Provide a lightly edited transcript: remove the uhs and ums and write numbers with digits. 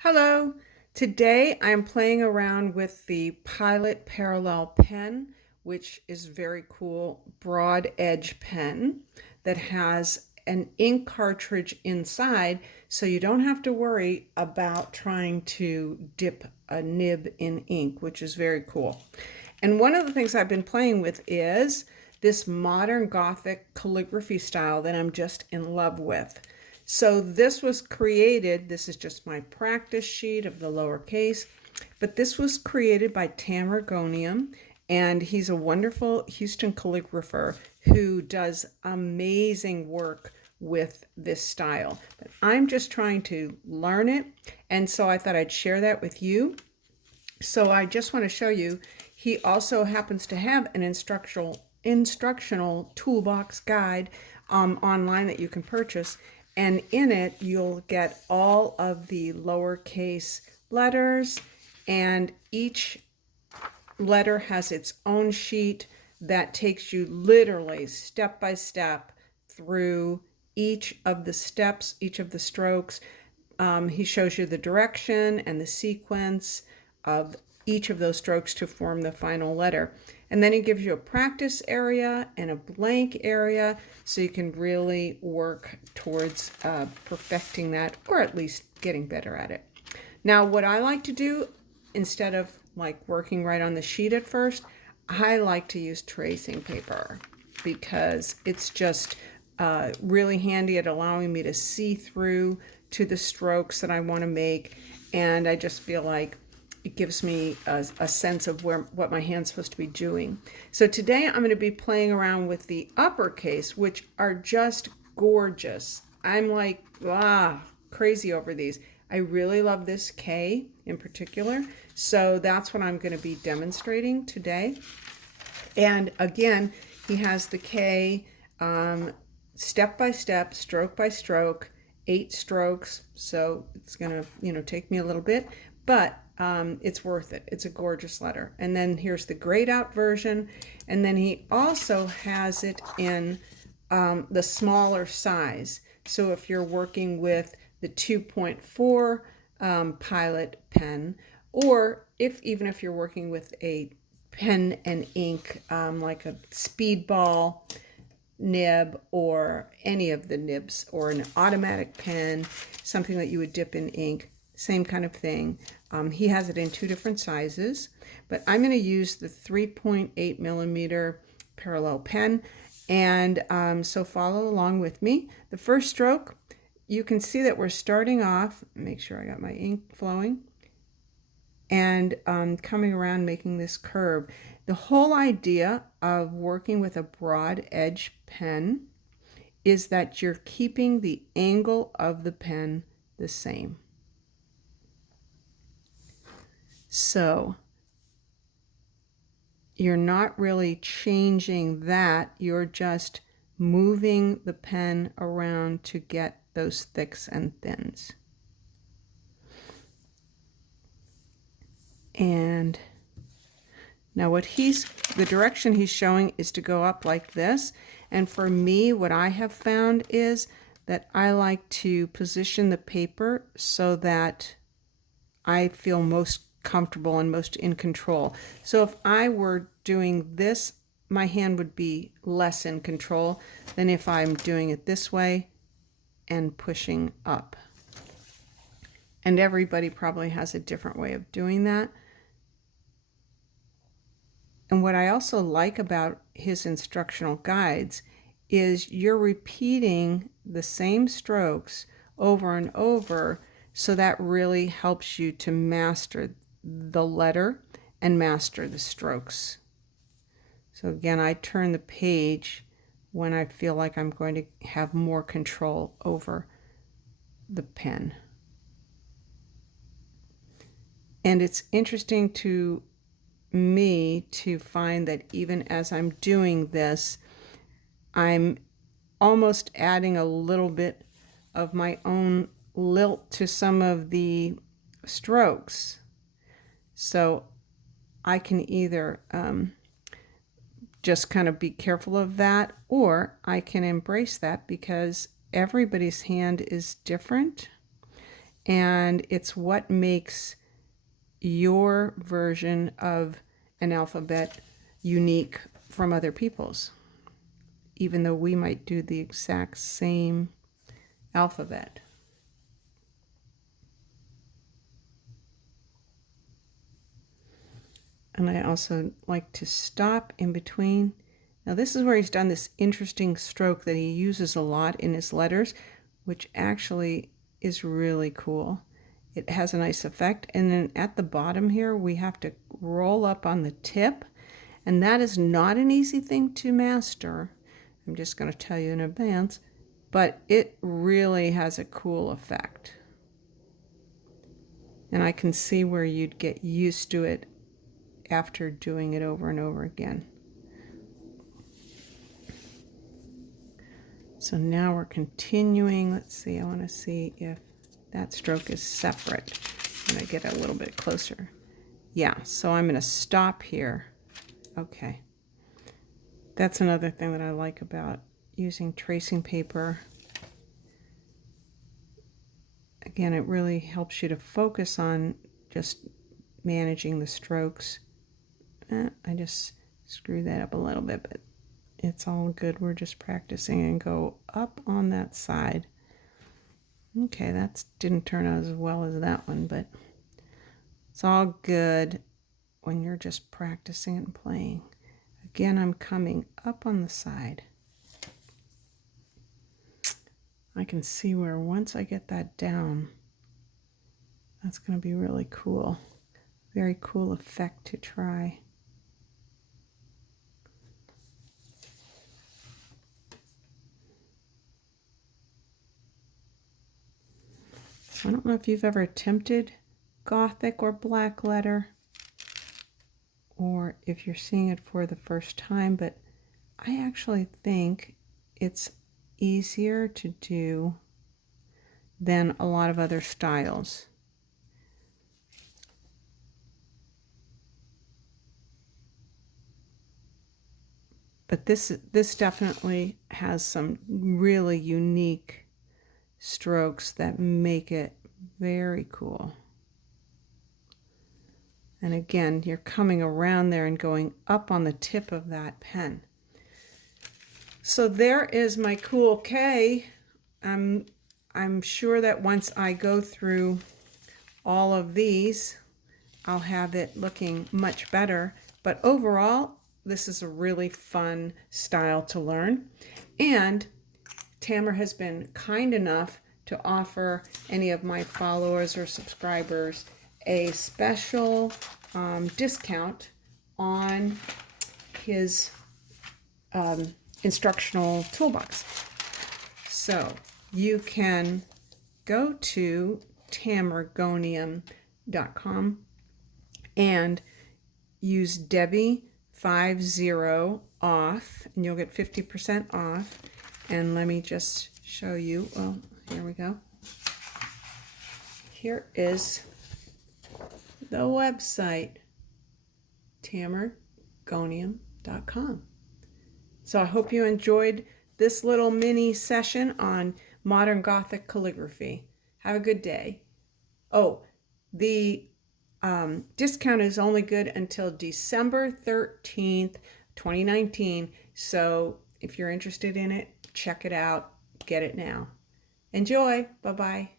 Hello. Today I'm playing around with the Pilot Parallel pen, which is very cool broad edge pen that has an ink cartridge inside, so you don't have to worry about trying to dip a nib in ink, which is very cool. And one of the things I've been playing with is this modern Gothic calligraphy style that I'm just in love with. So this was created, this is just my practice sheet of the lowercase, but this was created by Tamargonium, and he's a wonderful Houston calligrapher who does amazing work with this style. But I'm just trying to learn it, and so I thought I'd share that with you. So I just want to show you, he also happens to have an instructional toolbox guide online that you can purchase. And in it, you'll get all of the lowercase letters, and each letter has its own sheet that takes you literally step by step through each of the steps, each of the strokes. He shows you the direction and the sequence of each of those strokes to form the final letter. And then he gives you a practice area and a blank area so you can really work towards perfecting that, or at least getting better at it. Now, what I like to do, instead of like working right on the sheet at first, I like to use tracing paper because it's just really handy at allowing me to see through to the strokes that I want to make. And I just feel like it gives me a sense of what my hand's supposed to be doing. So today I'm going to be playing around with the uppercase, which are just gorgeous. I'm like, crazy over these. I really love this K in particular. So that's what I'm going to be demonstrating today. And again, he has the K step by step, stroke by stroke, 8 strokes. So it's going to, take me a little bit, but it's worth it. It's a gorgeous letter. And then here's the grayed out version. And then he also has it in the smaller size. So if you're working with the 2.4 Pilot pen, or even if you're working with a pen and ink, like a speedball nib or any of the nibs, or an automatic pen, something that you would dip in ink, same kind of thing. He has it in 2 different sizes, but I'm going to use the 3.8 millimeter parallel pen. And so follow along with me. The first stroke, you can see that we're starting off, make sure I got my ink flowing, and coming around making this curve. The whole idea of working with a broad edge pen is that you're keeping the angle of the pen the same. So you're not really changing that, you're just moving the pen around to get those thicks and thins. And now the direction he's showing is to go up like this. And for me, what I have found is that I like to position the paper so that I feel most comfortable and most in control. So if I were doing this, my hand would be less in control than if I'm doing it this way and pushing up. And everybody probably has a different way of doing that. And what I also like about his instructional guides is you're repeating the same strokes over and over, so that really helps you to master the letter and master the strokes. So again, I turn the page when I feel like I'm going to have more control over the pen. And it's interesting to me to find that even as I'm doing this, I'm almost adding a little bit of my own lilt to some of the strokes. So I can either just kind of be careful of that, or I can embrace that because everybody's hand is different. and it's what makes your version of an alphabet unique from other people's, even though we might do the exact same alphabet. And I also like to stop in between. Now this is where he's done this interesting stroke that he uses a lot in his letters, which actually is really cool. It has a nice effect. And then at the bottom here, we have to roll up on the tip. And that is not an easy thing to master. I'm just going to tell you in advance. But it really has a cool effect. And I can see where you'd get used to it after doing it over and over again. So now we're continuing. Let's see, I want to see if that stroke is separate. I'm going to get a little bit closer. Yeah, so I'm going to stop here. Okay. That's another thing that I like about using tracing paper. Again, it really helps you to focus on just managing the strokes. I just screwed that up a little bit, but it's all good. We're just practicing and go up on that side. Okay, that didn't turn out as well as that one, but it's all good when you're just practicing and playing. Again, I'm coming up on the side. I can see where once I get that down, that's going to be really cool. Very cool effect to try. I don't know if you've ever attempted Gothic or black letter, or if you're seeing it for the first time, but I actually think it's easier to do than a lot of other styles. But this definitely has some really unique strokes that make it very cool. And again, you're coming around there and going up on the tip of that pen. So there is my cool K. I'm sure that once I go through all of these, I'll have it looking much better. But overall, this is a really fun style to learn. And Tamara has been kind enough to offer any of my followers or subscribers a special discount on his instructional toolbox. So you can go to tamargonium.com and use Debbie50 off, and you'll get 50% off. And let me just show you. Well, here we go. Here is the website, tamargonium.com. So I hope you enjoyed this little mini session on modern Gothic calligraphy. Have a good day. Oh, the discount is only good until December 13th, 2019. So if you're interested in it, check it out. Get it now. Enjoy. Bye-bye.